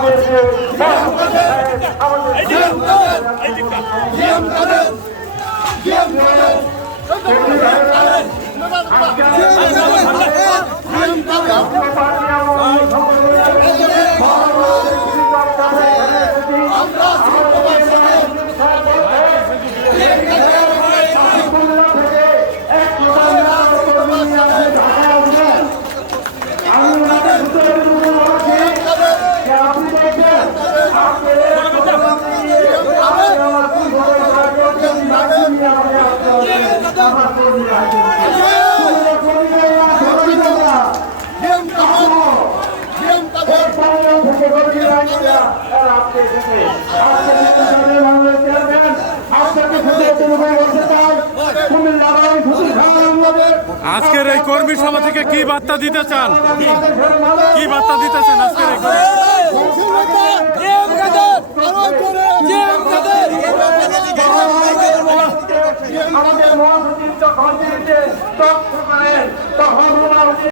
আমাদের আজকের এই কর্মী সভা থেকে কি বার্তা দিতে চান? কি বার্তা দিতে চান আজকের এই আমাদের মহাসচিব যখন দিয়েছে তখন